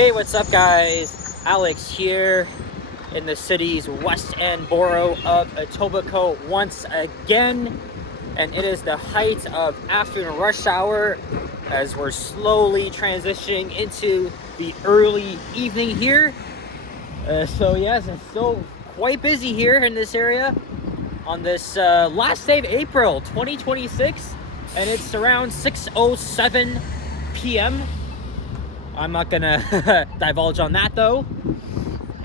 Hey, what's up guys? Alex here in the city's West End borough of Etobicoke once again. And it is the height of afternoon rush hour as we're slowly transitioning into the early evening here. So yes, it's still quite busy here in this area on this last day of April 2026. And it's around 6:07 p.m. I'm not gonna divulge on that though.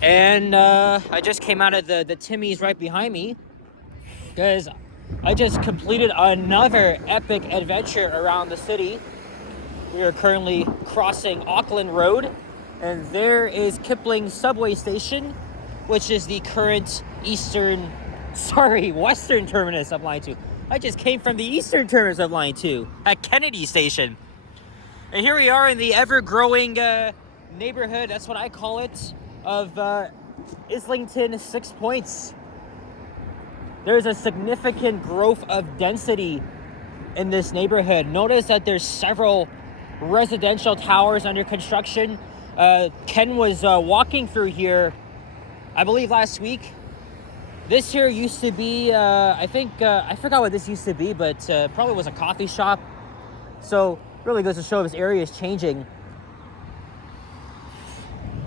And I just came out of the Timmy's right behind me because I just completed another epic adventure around the city. We are currently crossing Auckland Road, and there is Kipling subway station, which is the current western terminus of Line 2. I just came from the eastern terminus of Line 2 at Kennedy Station. And here we are in the ever-growing neighborhood, that's what I call it, of Islington-Six points. There's a significant growth of density in this neighborhood. Notice that there's several residential towers under construction. Ken was walking through here, I believe last week. This here used to be, I forgot what this used to be, but probably was a coffee shop. So really goes to show this area is changing.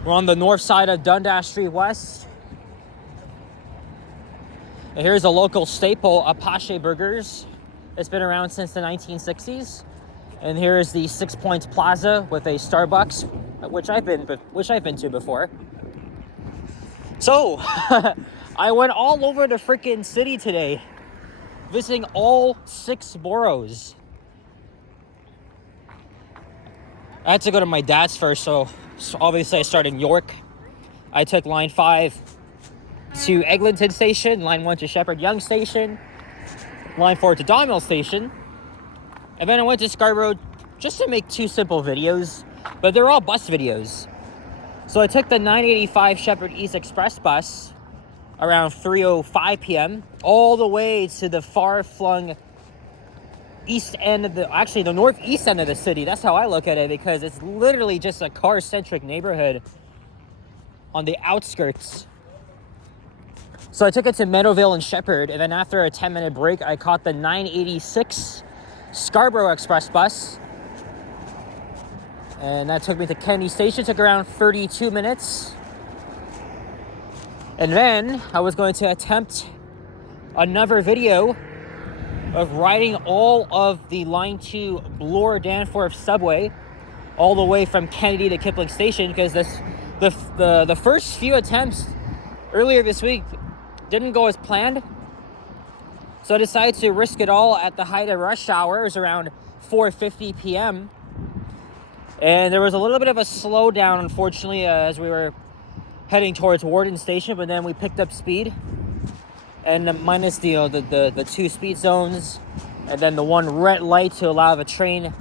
We're on the north side of Dundas Street West. And here's a local staple, Apache Burgers. It's been around since the 1960s. And here's the 6 Points Plaza with a Starbucks, which I've been to before. So, I went all over the freaking city today, visiting all 6 boroughs. I had to go to my dad's first, so obviously I started in York. I took line 5 to Eglinton Station, line 1 to Shepherd Young Station, line 4 to Donmel Station, and then I went to Scarborough just to make 2 simple videos, but they're all bus videos. So I took the 985 Shepherd East Express bus around 3:05 p.m. all the way to the far-flung east end of the northeast end of the city. That's how I look at it, because it's literally just a car-centric neighborhood on the outskirts. So I took it to Meadowvale and Shepherd, and then after a 10-minute break, I caught the 986 Scarborough Express bus, and that took me to Kennedy Station. Took around 32 minutes, and then I was going to attempt another video of riding all of the Line 2 Bloor-Danforth subway all the way from Kennedy to Kipling Station, because the first few attempts earlier this week didn't go as planned. So I decided to risk it all at the height of rush hour. It was around 4:50 p.m. And there was a little bit of a slowdown, unfortunately, as we were heading towards Warden Station, but then we picked up speed. And minus the 2 speed zones, and then the 1 red light to allow the train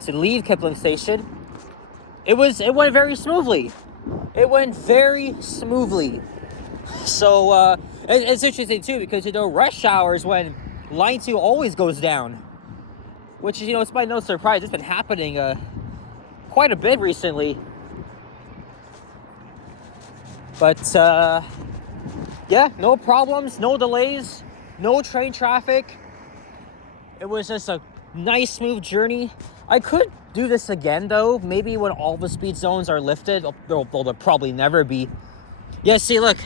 to leave Kipling Station, it went very smoothly. It went very smoothly. So it's interesting too, because rush hours when Line 2 always goes down, which is it's by no surprise. It's been happening quite a bit recently. But yeah, no problems, no delays, no train traffic. It was just a nice, smooth journey. I could do this again, though. Maybe when all the speed zones are lifted. They'll probably never be. Yeah, see, look,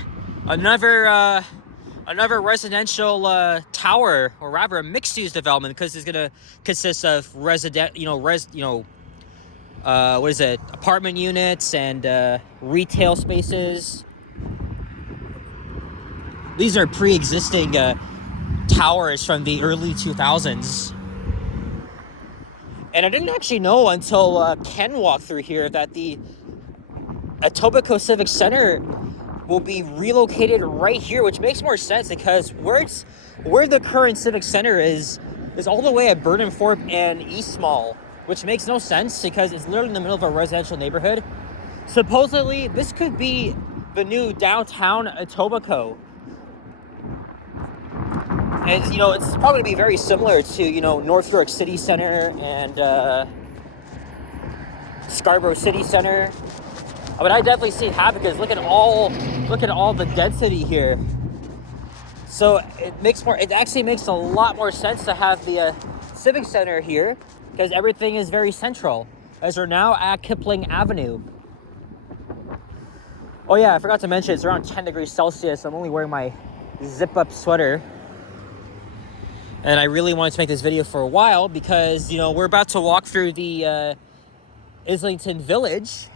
another residential tower, or rather a mixed-use development, because it's gonna consist of apartment units and retail spaces. These are pre-existing towers from the early 2000s. And I didn't actually know until Ken walked through here that the Etobicoke Civic Center will be relocated right here, which makes more sense, because where the current Civic Center is all the way at Burnhamthorpe and East Mall, which makes no sense because it's literally in the middle of a residential neighborhood. Supposedly, this could be the new downtown Etobicoke. And, it's probably going to be very similar to, North York City Center and Scarborough City Center. But I definitely see it happen because look at all the density here. So it actually makes a lot more sense to have the Civic Center here because everything is very central, as we're now at Kipling Avenue. Oh yeah, I forgot to mention it's around 10 degrees Celsius. I'm only wearing my zip-up sweater. And I really wanted to make this video for a while because, you know, we're about to walk through the Islington Village,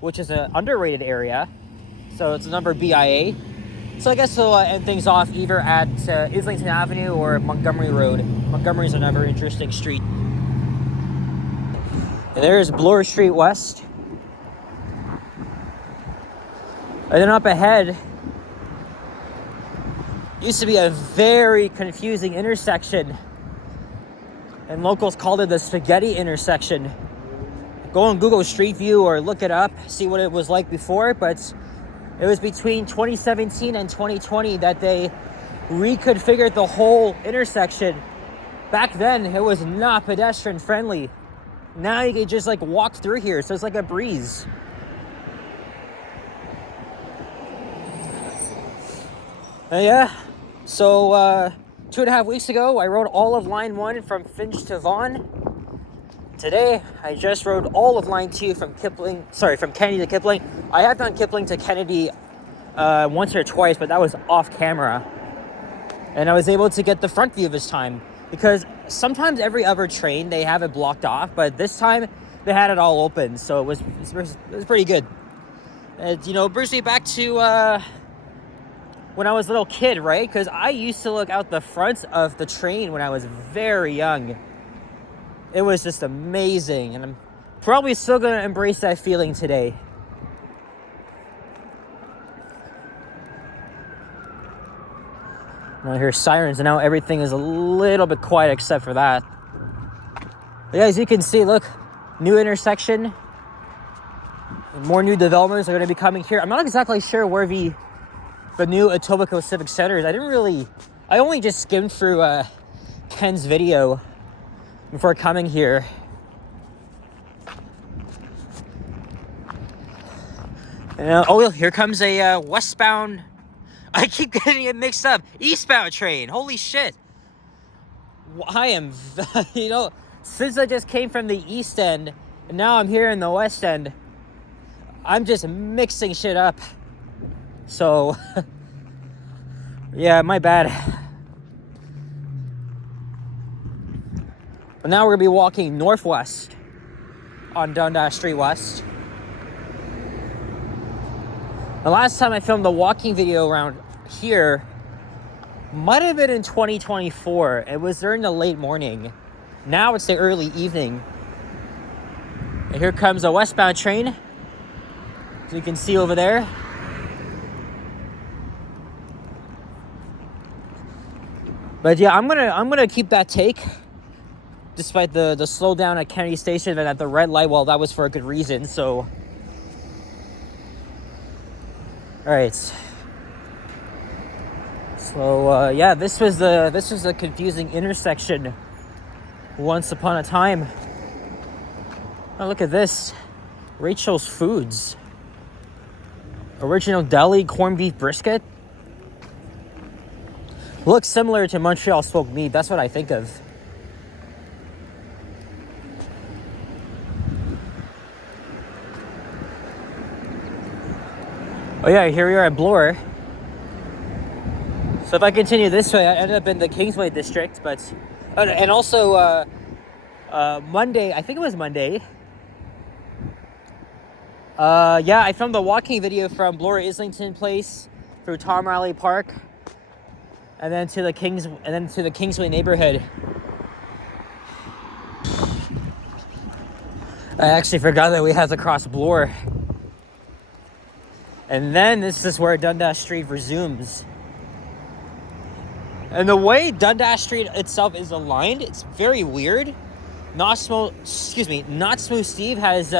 which is an underrated area. So it's a number BIA. So I guess we'll end things off either at Islington Avenue or Montgomery Road. Montgomery's another interesting street. And there's Bloor Street West. And then up ahead, used to be a very confusing intersection. And locals called it the spaghetti intersection. Go on Google Street View or look it up, see what it was like before. But it was between 2017 and 2020 that they reconfigured the whole intersection. Back then, it was not pedestrian friendly. Now you can just like walk through here, so it's like a breeze. Yeah, so 2.5 weeks ago, I rode all of Line 1 from Finch to Vaughan. Today, I just rode all of Line 2 from Kennedy to Kipling. I have done Kipling to Kennedy once or twice, but that was off camera. And I was able to get the front view this time, because sometimes every other train, they have it blocked off, but this time, they had it all open, so it was pretty good. And, you know, it brings me back to when I was a little kid, right? Because I used to look out the front of the train when I was very young. It was just amazing, and I'm probably still going to embrace that feeling today. Now I hear sirens, and now everything is a little bit quiet except for that. But yeah, as you can see, look, new intersection. More new developments are going to be coming here. I'm not exactly sure where the new Etobicoke Civic Center is. I only just skimmed through Ken's video before coming here. Oh, here comes a westbound. I keep getting it mixed up. Eastbound train. Holy shit. I am, you know, since I just came from the east end, and now I'm here in the west end, I'm just mixing shit up. So, yeah, my bad. But now we're going to be walking northwest on Dundas Street West. The last time I filmed the walking video around here might have been in 2024. It was during the late morning. Now it's the early evening. And here comes a westbound train. As you can see over there. But yeah, I'm gonna keep that take. Despite the slowdown at Kennedy Station and at the red light, well, that was for a good reason, so. Alright. So, yeah, this was a confusing intersection once upon a time. Oh, look at this. Rachel's Foods. Original deli corned beef brisket. Looks similar to Montreal smoked meat. That's what I think of. Oh yeah, here we are at Bloor. So if I continue this way, I end up in the Kingsway district, but... and also, Monday, I think it was Monday. Yeah, I filmed a walking video from Bloor Islington Place through Tom Riley Park, and then to the Kingsway neighborhood. I actually forgot that we had to cross Bloor. And then this is where Dundas Street resumes. And the way Dundas Street itself is aligned, it's very weird. Not Smooth Steve has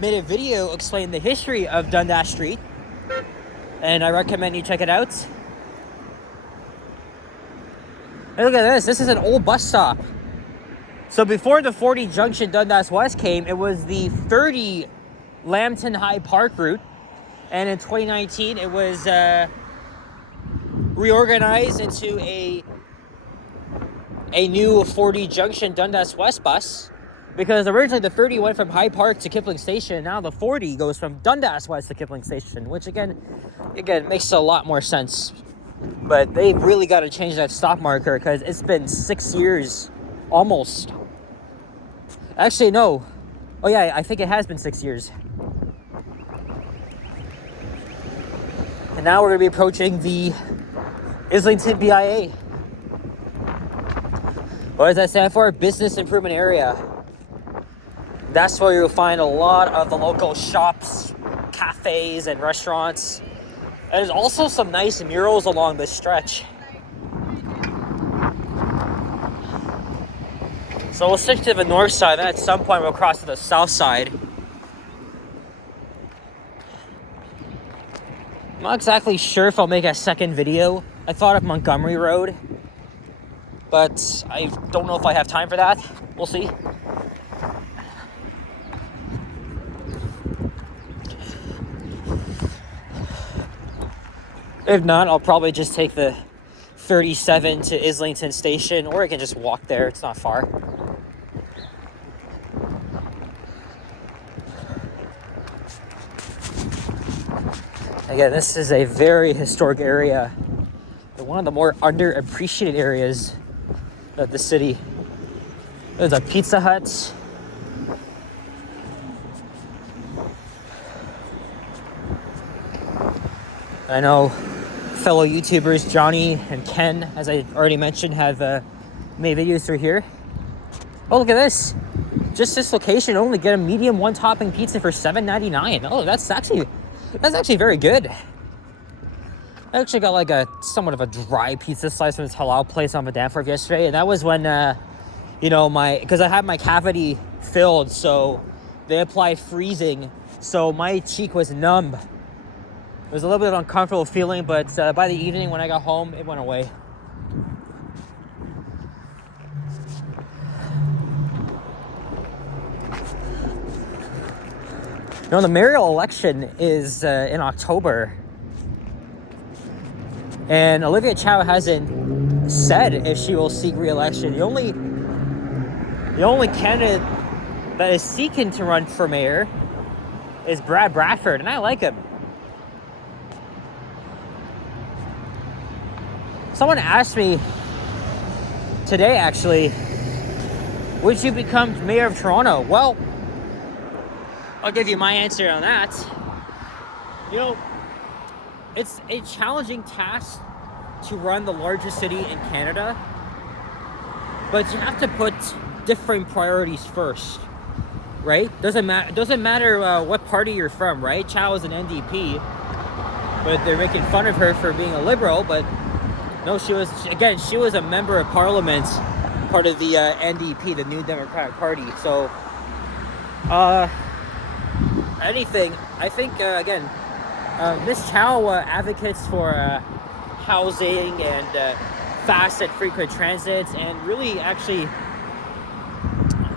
made a video explaining the history of Dundas Street, and I recommend you check it out. Hey, look at this. This is an old bus stop. So before the 40 Junction Dundas West came, it was the 30 Lambton High Park route, and in 2019 it was reorganized into a new 40 Junction Dundas West bus, because originally the 30 went from High Park to Kipling Station, and now the 40 goes from Dundas West to Kipling Station, which again makes a lot more sense. But they've really got to change that stop marker, because it's been 6 years almost. Actually, no. Oh yeah, I think it has been 6 years. And now we're going to be approaching the Islington BIA. What does that stand for? Business Improvement Area. That's where you'll find a lot of the local shops, cafes, and restaurants. And there's also some nice murals along this stretch. So we'll stick to the north side, then at some point we'll cross to the south side. I'm not exactly sure if I'll make a second video. I thought of Montgomery Road, but I don't know if I have time for that. We'll see. If not, I'll probably just take the 37 to Islington Station, or I can just walk there. It's not far. Again, this is a very historic area. One of the more underappreciated areas of the city. There's a Pizza Hut. I know fellow YouTubers Johnny and Ken, as I already mentioned, have made videos through here. Oh, look at this. Just this location only, get a medium one topping pizza for $7.99. Oh, that's actually very good. I actually got like a somewhat of a dry pizza slice from this halal place on the Danforth yesterday, and that was when because I had my cavity filled, so they applied freezing, so my cheek was numb. It was a little bit of an uncomfortable feeling, but by the evening when I got home, it went away. The mayoral election is in October, and Olivia Chow hasn't said if she will seek re-election. The only candidate that is seeking to run for mayor is Brad Bradford, and I like him. Someone asked me today, actually, would you become mayor of Toronto? Well, I'll give you my answer on that. It's a challenging task to run the largest city in Canada, but you have to put different priorities first, right? Doesn't matter what party you're from, right? Chow is an NDP, but they're making fun of her for being a liberal. But no, she was a member of Parliament, part of the NDP, the New Democratic Party. So, anything, I think, again, Ms. Chow advocates for housing and fast and frequent transit, and really actually,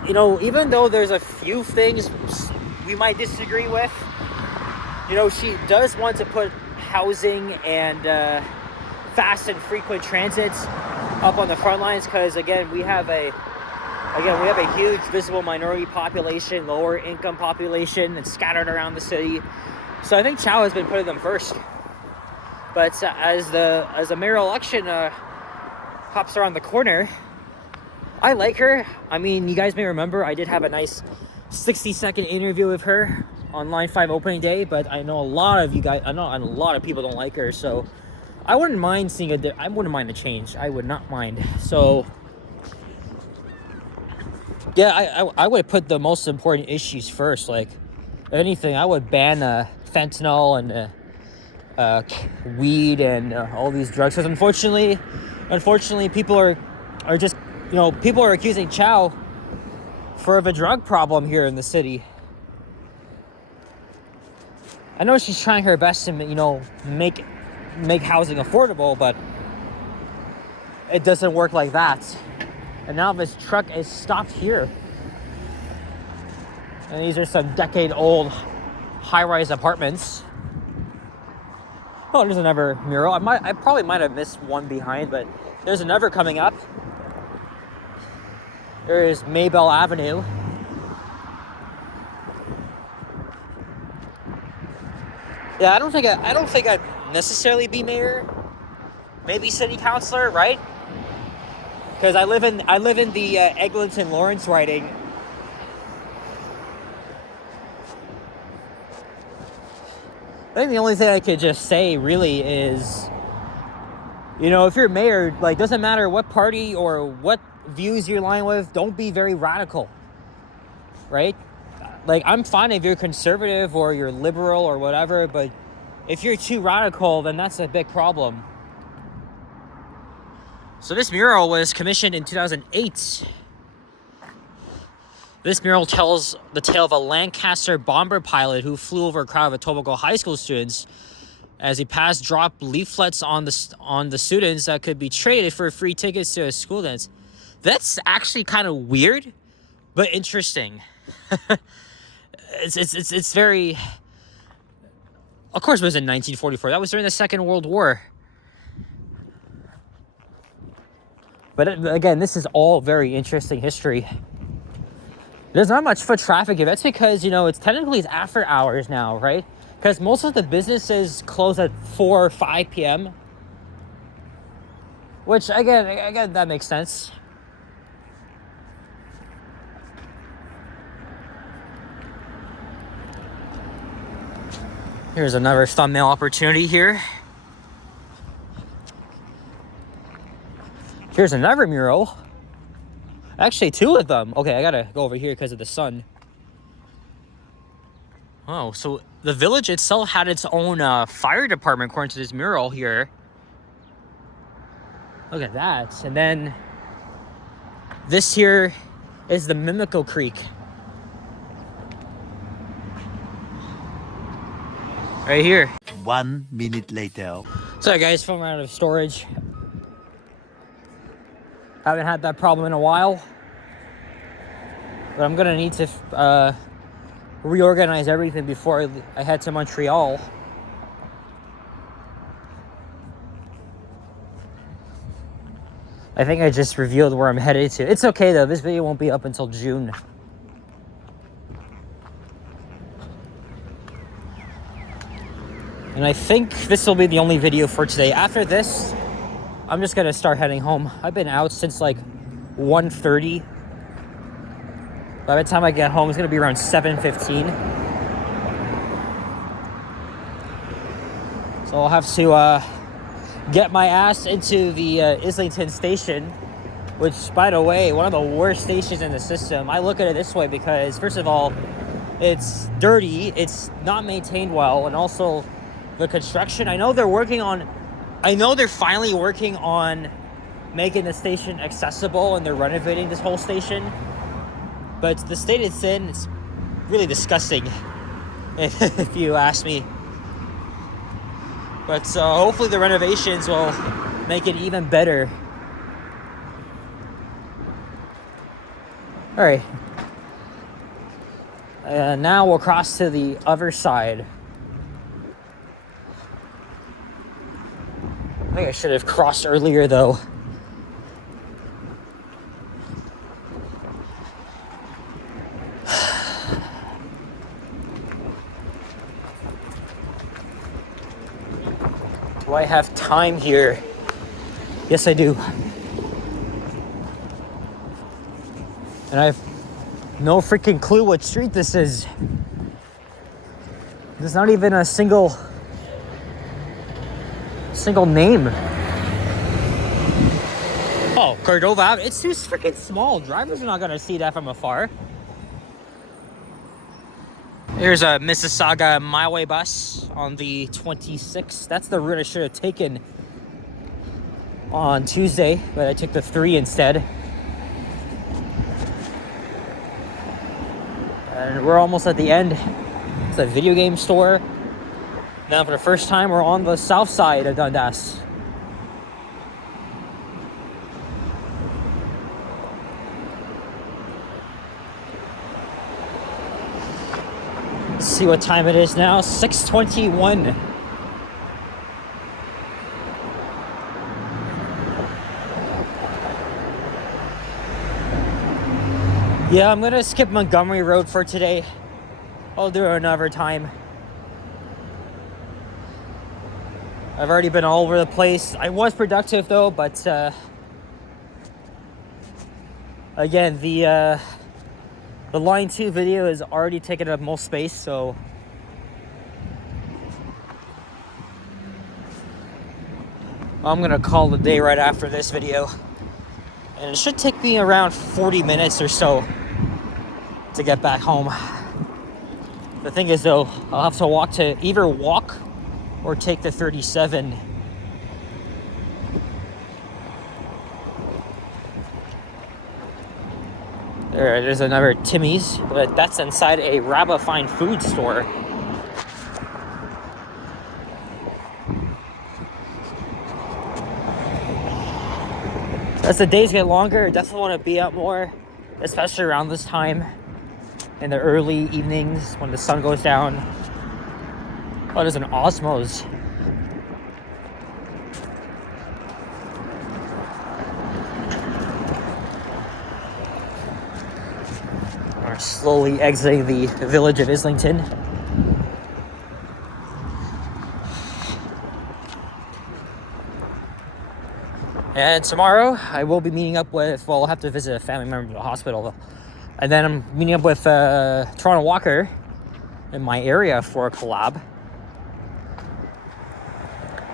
even though there's a few things we might disagree with, she does want to put housing and fast and frequent transits up on the front lines, because again we have a huge visible minority population, lower income population, and scattered around the city. So I think Chow has been putting them first. But as the mayoral election hops around the corner, I like her. I mean, you guys may remember I did have a nice 60-second interview with her on Line 5 opening day, but I know a lot of people don't like her, so I wouldn't mind a change. I would not mind. So yeah, I would put the most important issues first. Like anything, I would ban fentanyl and weed and all these drugs. Because unfortunately, people are accusing Chow of a drug problem here in the city. I know she's trying her best to make housing affordable, but it doesn't work like that. And now this truck is stopped here, and these are some decade-old high-rise apartments. Oh, there's another mural. I probably might have missed one behind, but there's another coming up. There is Maybell Avenue. Yeah, I don't think I'd necessarily be mayor. Maybe city councilor, right? Because I live in the Eglinton Lawrence riding. I think the only thing I could just say really is, you know, if you're mayor, like, doesn't matter what party or what views you're aligned with, don't be very radical, right? Like, I'm fine if you're conservative or you're liberal or whatever, but if you're too radical, then that's a big problem. So this mural was commissioned in 2008. This mural tells the tale of a Lancaster bomber pilot who flew over a crowd of Etobicoke high school students. As he passed, dropped leaflets on the students that could be traded for free tickets to a school dance. That's actually kind of weird, but interesting. It's very. Of course, it was in 1944. That was during the Second World War. But again, this is all very interesting history. There's not much foot traffic here. That's because, you know, it's after hours now, right? Because most of the businesses close at 4 or 5 p.m. Which, again, that makes sense. Here's another thumbnail opportunity here. Here's another mural. Actually, 2 of them. Okay, I gotta go over here because of the sun. Oh, so the village itself had its own fire department according to this mural here. Look at that. And then this here is the Mimico Creek. Right here. 1 minute later. Sorry guys, phone ran out of storage. Haven't had that problem in a while. But I'm gonna need to reorganize everything before I head to Montreal. I think I just revealed where I'm headed to. It's okay though, this video won't be up until June. And I think this will be the only video for today. After this, I'm just gonna start heading home. I've been out since like 1:30. By the time I get home, it's gonna be around 7:15. So I'll have to get my ass into the Islington station, which, by the way, one of the worst stations in the system. I look at it this way because, first of all, it's dirty, it's not maintained well, and also the construction. I know they're finally working on making the station accessible, and they're renovating this whole station. But the state it's in, it's really disgusting, if you ask me. But hopefully the renovations will make it even better. All right. Now we'll cross to the other side. I think I should have crossed earlier, though. Do I have time here? Yes, I do. And I have no freaking clue what street this is. There's not even a single name. Oh, Cordova Ave. It's too freaking small. Drivers are not gonna see that from afar. Here's a Mississauga My Way bus on the 26th. That's the route I should have taken on Tuesday, but I took the 3 instead. And we're almost at the end. It's a video game store. Now for the first time, we're on the south side of Dundas. Let's see what time it is now. 6:21. Yeah, I'm gonna skip Montgomery Road for today. I'll do it another time. I've already been all over the place. I was productive though, but again, the line 2 video is already taken up most space, so I'm gonna call it a day right after this video. And it should take me around 40 minutes or so to get back home. The thing is though, I'll have to either walk or take the 37. There's another Timmy's, but that's inside a Rabba Fine Food store. As the days get longer, I definitely want to be out more, especially around this time in the early evenings when the sun goes down. Oh, there's an Osmos. We're slowly exiting the village of Islington. And tomorrow, I will be meeting up with, well, I'll have to visit a family member at the hospital. And then I'm meeting up with Toronto Walker in my area for a collab.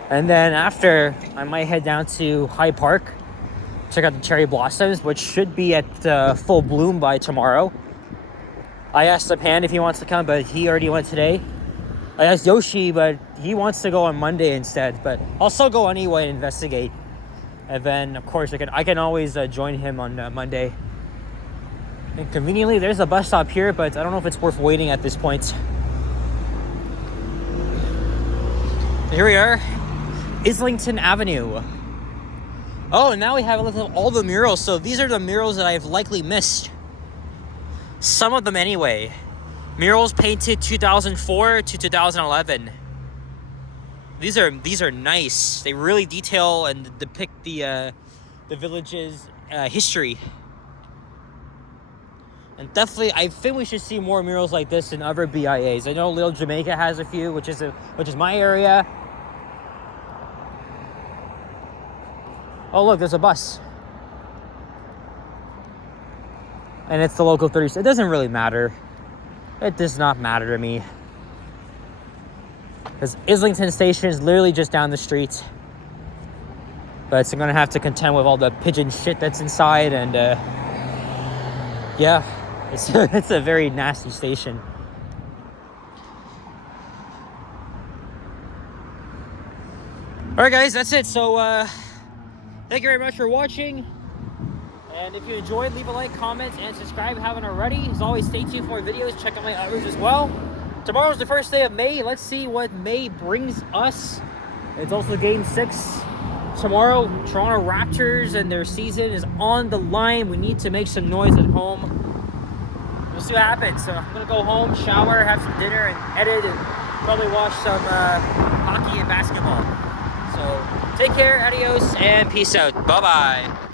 And then after, I might head down to Hyde Park, check out the cherry blossoms, which should be at full bloom by tomorrow. I asked Japan if he wants to come, but he already went today. I asked Yoshi, but he wants to go on Monday instead. But I'll still go anyway and investigate. And then, of course, I can always join him on Monday. And conveniently, there's a bus stop here, but I don't know if it's worth waiting at this point. Here we are, Islington Avenue. Oh, and now we have a look at all the murals. So these are the murals that I've likely missed. Some of them anyway. Murals painted 2004 to 2011. These are nice. They really detail and depict the village's history. And definitely, I think we should see more murals like this in other BIAs. I know Little Jamaica has a few, which is my area. Oh look, there's a bus. And it's the local 30. It doesn't really matter. It does not matter to me. Because Islington Station is literally just down the street. But I'm going to have to contend with all the pigeon shit that's inside. And yeah, it's a very nasty station. Alright guys, that's it. So thank you very much for watching. And if you enjoyed, leave a like, comment, and subscribe if you haven't already. As always, stay tuned for more videos. Check out my others as well. Tomorrow's the first day of May. Let's see what May brings us. It's also Game 6. Tomorrow, Toronto Raptors and their season is on the line. We need to make some noise at home. We'll see what happens. So I'm going to go home, shower, have some dinner, and edit, and probably watch some hockey and basketball. So take care, adios, and peace out. Bye-bye.